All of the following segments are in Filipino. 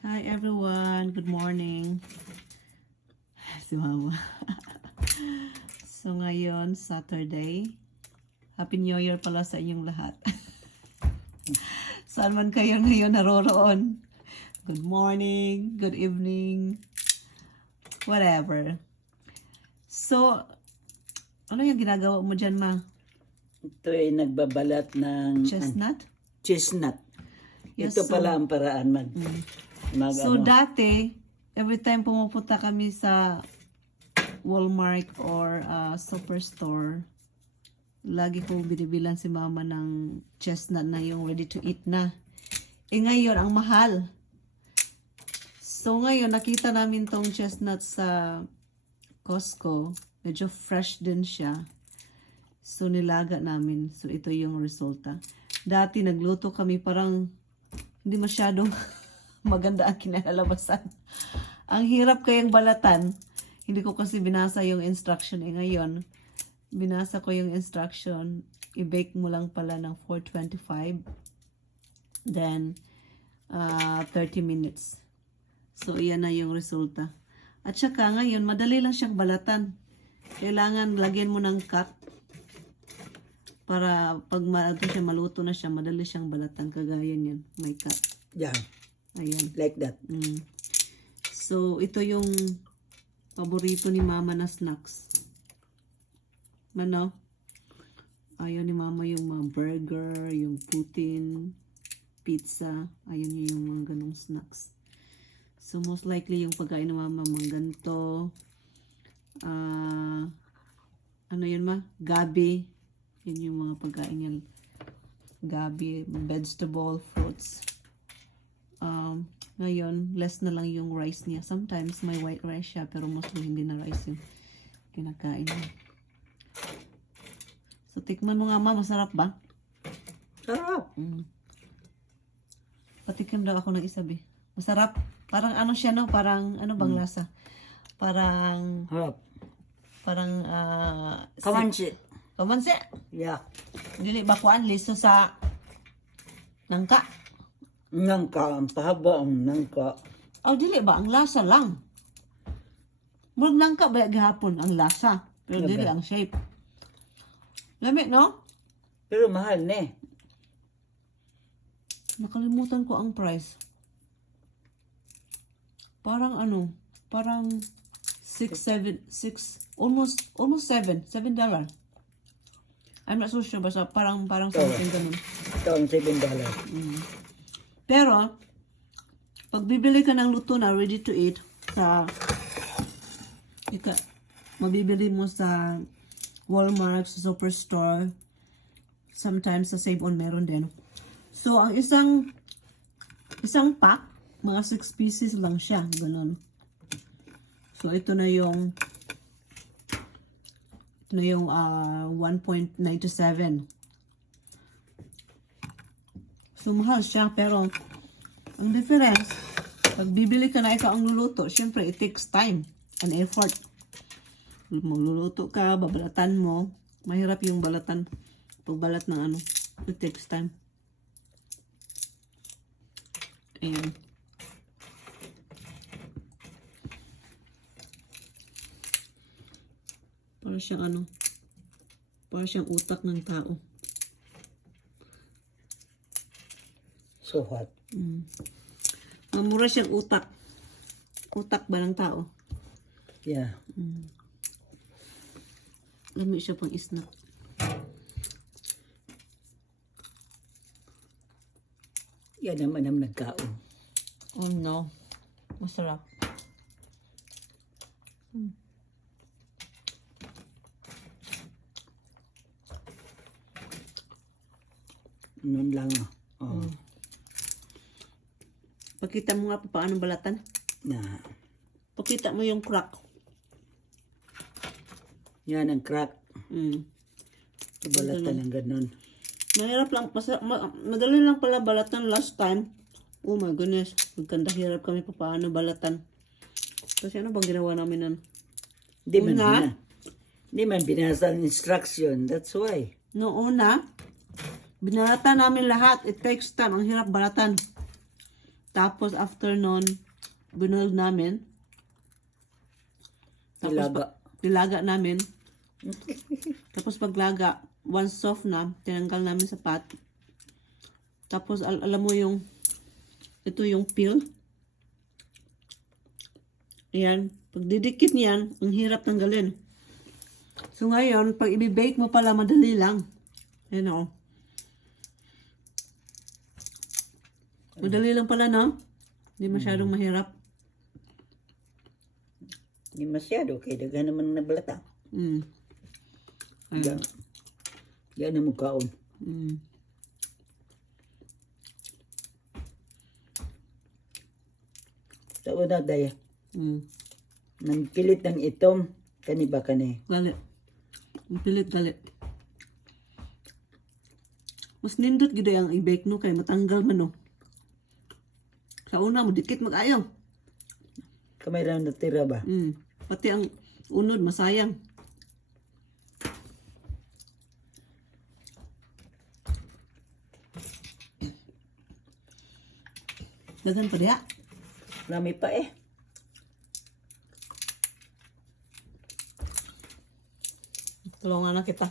Hi everyone, good morning. Si Mama. So ngayon, Saturday. Happy New Year pala sa inyong lahat. Saan man kayo ngayon naroroon. Good morning, good evening, whatever. So, ano yung ginagawa mo dyan, Ma? Ito ay nagbabalat ng Chestnut? chestnut. Yes, Ito so- pala ang paraan mag So ano. dati, every time pumupunta kami sa Walmart or Superstore, lagi kong binibilan si Mama ng chestnut na yung ready to eat na. Ngayon, ang mahal. So ngayon, nakita namin tong chestnut sa Costco. Medyo fresh din siya. So nilaga namin. So ito yung resulta. Dati nagluto kami parang hindi masyadong maganda ang kinalabasan. Ang hirap kayang balatan. Hindi ko kasi binasa yung instruction. Ngayon, binasa ko yung instruction. I-bake mo lang pala ng 425. Then, 30 minutes. So, iyan na yung resulta. At saka ngayon, madali lang siyang balatan. Kailangan lagyan mo ng cup para pag maluto na siya, madali siyang balatan. Kagaya niyan. May cup. Yeah, Ayan. like that. So, ito yung paborito ni Mama na snacks. Ano? Ayaw ni Mama yung mga burger, yung putin, pizza. Ayaw niya yung mga ganong snacks. So, most likely yung pagkain ni Mama, mga ganito. Ano yun, Ma? Gabi. Yan yung mga pagkain niya. Gabi, vegetable, fruits. Ngayon, less na lang yung rice niya. Sometimes may white rice siya, pero mostly hindi na rice yung kinakain niya. So, tikman mo nga, Ma. Masarap ba? Sarap. Patikim daw ako ng isabi. Masarap. Parang ano siya, no? Parang, ano bang lasa? Parang, Harap. kamansi. Kamansi? Yeah. Dili ba kuan liso sa nangka? Nangka, ang pahaba ang nangka. O dili ba ang lasa lang? Murag nangka ba gihapon ang lasa, pero dili ang shape. Lamig, no? Pero mahal ne. Nakalimutan ko ang price. Parang ano, parang 6, almost $7. I'm not so sure, basta parang something ganun. Ito ang $7. Pero, pag bibili ka ng luto na ready to eat, mabibili mo sa Walmart, sa Superstore, sometimes sa Save On meron din. So, ang isang pack, mga 6 pieces lang siya, ganun. So, ito na yung 1.97. So, mahal siya, pero ang difference, pag bibili ka na ikaw ang luluto, syempre, it takes time and effort. Magluluto ka, babalatan mo. Mahirap yung balatan. Pagbalat ng ano, it takes time. Ayan. Para siyang utak ng tao. So hot. Mamura siyang utak. Utak ba ng tao? Yeah. Lami siya pang snack. Yan naman ang nagkaon. Oh no. Masarap. Nun lang. Oh. Pakita mo nga pa paano balatan. Na. Pakita mo yung crack. Yan ang crack. Balatan ng ganun. Mahirap lang. Madali lang pala balatan last time. Oh my goodness. Magkanda hirap kami pa paano balatan. Kasi ano bang ginawa namin nun? Di man binasa ang instruction. That's why. Noong una, binalatan namin lahat. It takes time. Ang hirap balatan. Tapos after nun, binulag namin. Tapos Ilaga. nilaga namin. Tapos paglaga, once soft na, tinanggal namin sa pot. Tapos alam mo yung, ito yung peel. Ayan. Pag didikit niyan, ang hirap tanggalin. So ngayon, pag i-bake mo pala, madali lang. Ayan o. Madali lang pala, no? Hindi masyadong mahirap. Hindi masyado. Kaya daghan naman nabalata. Mm. Ayan. Yan ang mukhaon. Mm. Sa una daya. Mm. Nang pilit ng itom. Kani ba kani? Gali. Ang pilit, gali. Mas nindot gid ang i-bake no kay matanggal man no. Sa una mo dikit mag-ayaw. Kamay lang natira ba? Mm. Pati ang unod masayang. Dagan pa diha. Lami pa eh. Tulungan na kita.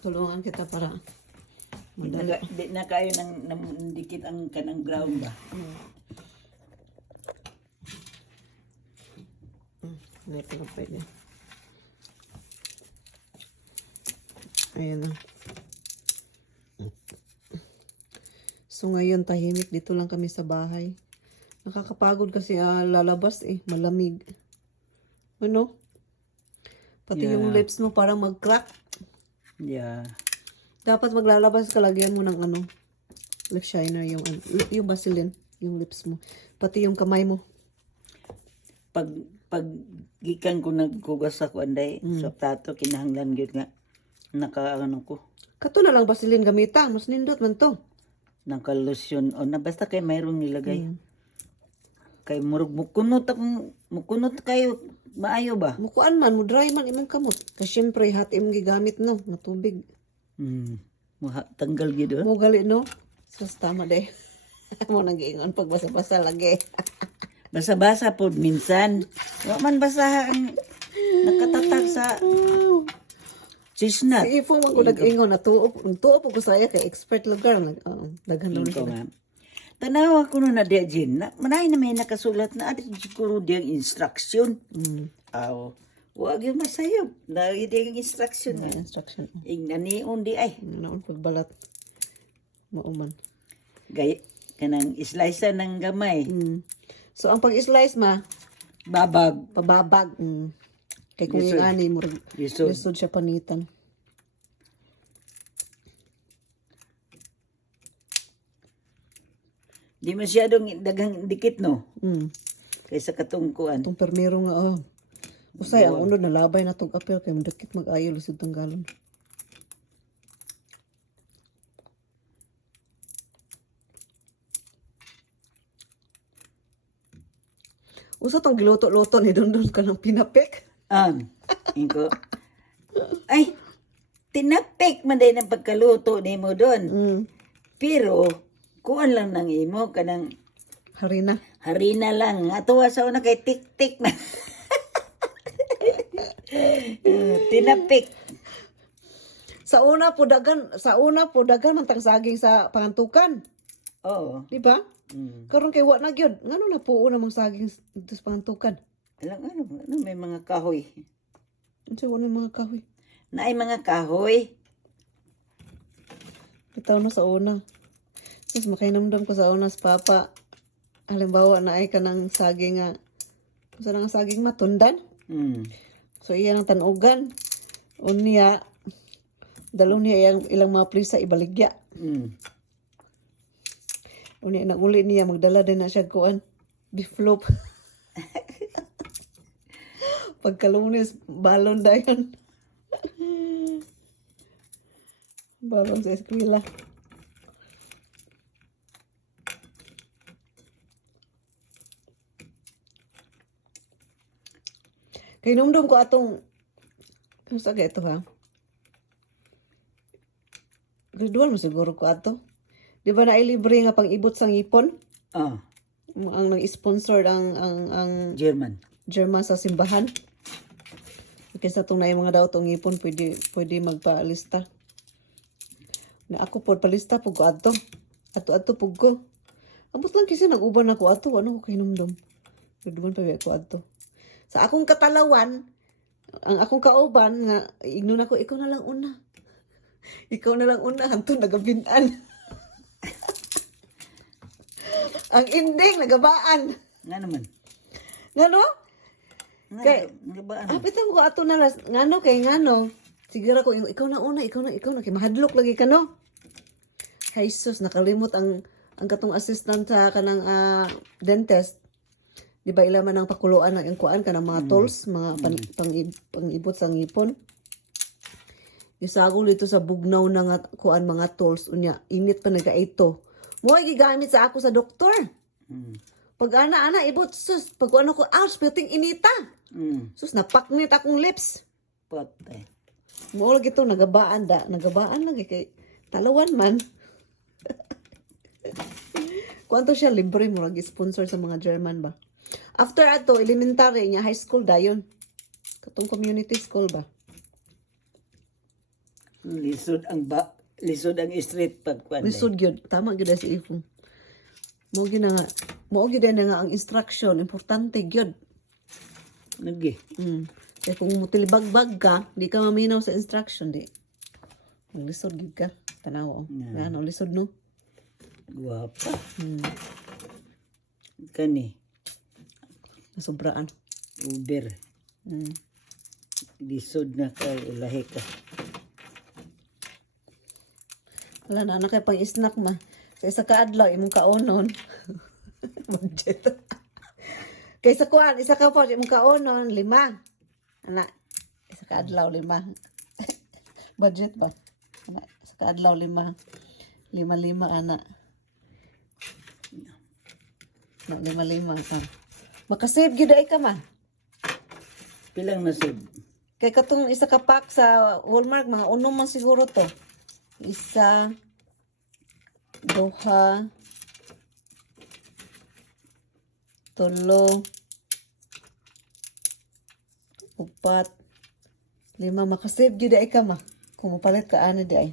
Tulungan kita para madali. Di na kayo nang dikit ang kanang ground ba? Hindi ko na pwede. Ayan na. So ngayon tahimik dito lang kami sa bahay. Nakakapagod kasi lalabas eh, malamig. Ano? Pati Yeah. yung lips mo parang mag-crack. Yeah. Dapat maglalabas ka, lagyan mo ng ano, lip shiner, yung Vaseline, yung lips mo. Pati yung kamay mo. Pag gikan ko nagkugas ako anday sa plato kinahanglan gyud nga nakaano ko Kato na lang Vaseline gamitan, mas nindot man to. nakalusyon o na basta kay mayroong nilagay. Kay murag mukunot kayo maayo ba? Mukuan man, mo dry man imong kamot. Kasi syempre, hot imong gigamit no, na tubig. Tanggal gyud. Mo gali no? Sus, tama de. Mo nag-iingon pag basa-basa lagi. Basa-basa pod minsan. Wa man basa ang nakatatag sa chisnat. Si Ifo man ko nag-ingon na tuo po ko saya kay expert lugar. Daghan daw na Ito sila. nga. Tanawa ko na di Jin. Manay na may nakasulat na adi siguro di ang instruction. Aw. Wag yung masayop. Lagi di ang instruction nga. Instruction. Naniun di ay. Naon pagbalat. Mauman. Gay kanang slice ng gamay. So ang pag-slice ma, Babag. pababag. Kay kung Lisod. yung ani mo Lisod. lisod siya panitan. Di masyadong dagang dikit no. Mm. Kaysa katungkuan. Itong permero nga Usay ang unod na labay na tong apel kay madakit mag-ayo lisod tong galon. Usa tong giluto-luto ni Dondon ka ng pinapik. Inko. Ay, tinapik man din ang pagkaluto ni mo doon. Pero, kuan lang nang imo, kanang Harina. harina lang. Atuwa sa una kay tik-tik na. Tinapik. Sa una po dagan man tang saging sa pangantukan, Oo. di ba? Karon kay wa na gyud. Ngano na po una mong saging dito sa pangantukan? Ano, may mga kahoy. Unsay wala mga kahoy? Naay mga kahoy. Bitaw na sa una. Sus, makainamdam ko sa una sa papa. Halimbawa na ay ka ng saging nga. Gusto na nga saging matundan. So iya ng tanugan. Unya, dalo niya ilang mga prisa ibaligya. Unya, naguli niya, magdala din na siya kuan. Beef loaf. Pagkalunes, balon dayon. Balon sa eskwela. Kay numdum ko atong ano sa ito ha? grade 1 mo siguro ko ato. Di ba na libre nga pang-ibot sa ngipon? Ah, Ang nag-sponsor ang German. German sa simbahan. Kaysa itong na mga daw itong ngipon, pwede magpalista. Na ako po, palista po ko ato. Ato po ko. Abot lang kasi nag-uban ako ato. Ano ko kinumdum? Nagduman pa ko ato. Sa akong katalawan, ang akong kauban, nga, ignon ako, ikaw na lang una. Ikaw na lang una, hanto nagabinan. Ang ending, nagabaan. Nga naman. Nga no? Kay- Nga ba ano? Hapitan ko ato na las, ngano kay ngano. Siguro ko, ikaw na una, ikaw na, kay mahadlok lagi ka no. Jesus, nakalimot ang katong assistant sa kanang dentist. Di ba ila man ang pakuluan ng kuan ka ng mga tools, mga pang-ibot sa ngipon. Isagol ito sa bugnaw na nga kuan mga tools unya, init pa nagaito. Mo gigamit sa ako sa doktor. Pag ana ibot sus, pag ano ko, spilting inita. Sus, napaknit akong lips. Patay. Mo lagi ito, nagabaan lagi kay talawan man. Kuanto siya libre mo lagi sponsor sa mga German ba. After ato elementary niya high school dayon. Katong community school ba. Lisod ang street pagkuan. Lisod gyud, tama gyud si Ifong. Mo gyud na nga ang instruction importante gyud. Nagi. Kaya kung mutilbag-bag ka, di ka maminaw sa instruction di. Lisod gyud ka. Tanaw. Ano lisod no? Guwapa. Kani. Sobraan. Uber. Lisod na kay lahi ka. Wala na, kay pang snack ma. Sa isa ka adlaw, imong kaonon. Budget. Kaysa kuan, isa ka po, imong kaonon, 5. Ana, isa ka adlaw, 5. Budget ba? Ana, isa ka adlaw, 5. 5, ana. Na, 5 ka. Makasave gyud ay ka man. Pilang nasib? Kay katong isa ka pack sa Walmart, mga unom man siguro to. Isa, duha, tulo, upat, 5. Makasave gyud ay ka ma. Kung mapalit ka ani di ay.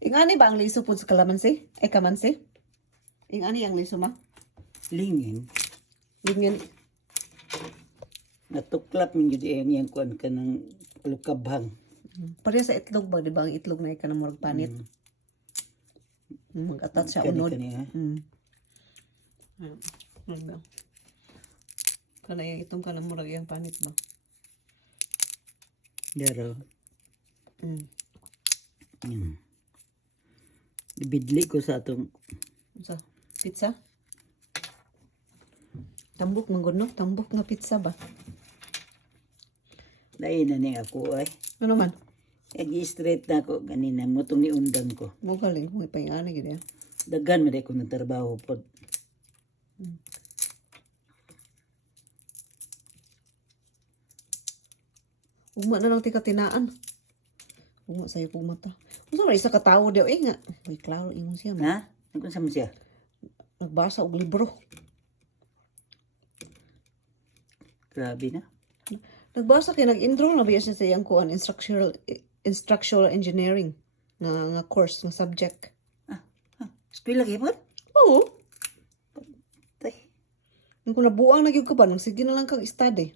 Ingani ba ang liso po sa kalamansi? Ay kamansi? Ingani ang liso ma? Lingin. Ganyan. Natuklap min jud yang kuan ka ng lukabhang. Pareha sa itlog ba? Di ba ang itlog na ikan ng murag panit? Mag-attach siya unod. Kani ha. Kana yung itong ka ng murag yung panit ba? Daro. Ibidli ko sa atong Sa pizza? Tambok man gud no? Tambok nga pizza ba? dai na ni ako ay. Ano man? Straight na ako ganina mutong ni undang ko. Mo galing kung ipayani gid ya. Daghan man ko ng trabaho pod. Ugma na lang ti katinaan. Ugma sayo kong mata. Unsa man isa ka tawo daw nga. Uy, klaro ingon siya. Ha? Nagkun sa mo siya? Nagbasa og libro. Grabe na. Nagbasa kay nag-enroll na biya siya sa iyang kuan instructional engineering nga course nga subject. Eskwela kay pod? Oo. Tay. Kung nabuang na gyud ka ba, nang sige na lang kang study.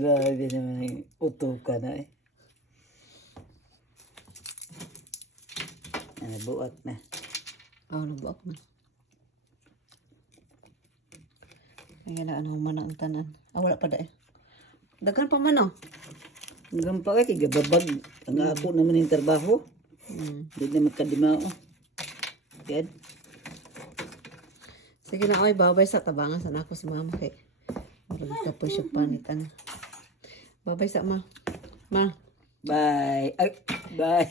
Grabe naman yung utuka na eh. Buak na. Nabuak na. Ay na ano man ang tanan. Wala pa da eh. Daghan pa man oh. Hanggang pa kay gababag. Ang ako naman yung trabaho. Hindi na magkadimao. Yan. Sige na oy, babay sa tabangan sa nako si mama kay. Marami ka po siya panitan. Babay sa ma. Ma. Bye. Ay, bye.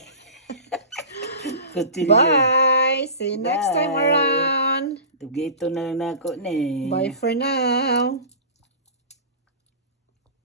Continue. Bye. See you next time Bye. around. Tugito na lang na ako ni. Bye for now.